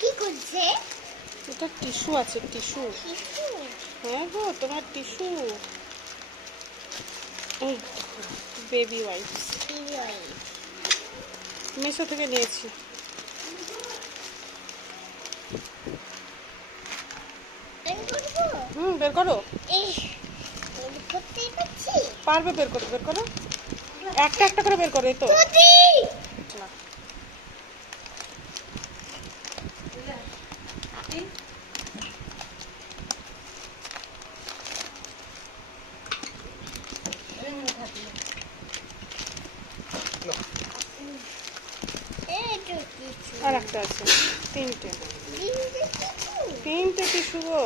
কি করছে? এটা টিস্যু আছে, টিস্যু। হ্যাঁ গো, তোমার টিস্যু। বেবি ওয়াইপস মিশো থেকে নিয়েছি। বের করো। পারবে বের করো, বের করো। একটা একটা করে বের করো। এই তো না, আর একটা আছে। তিনটে টিস্যু গো।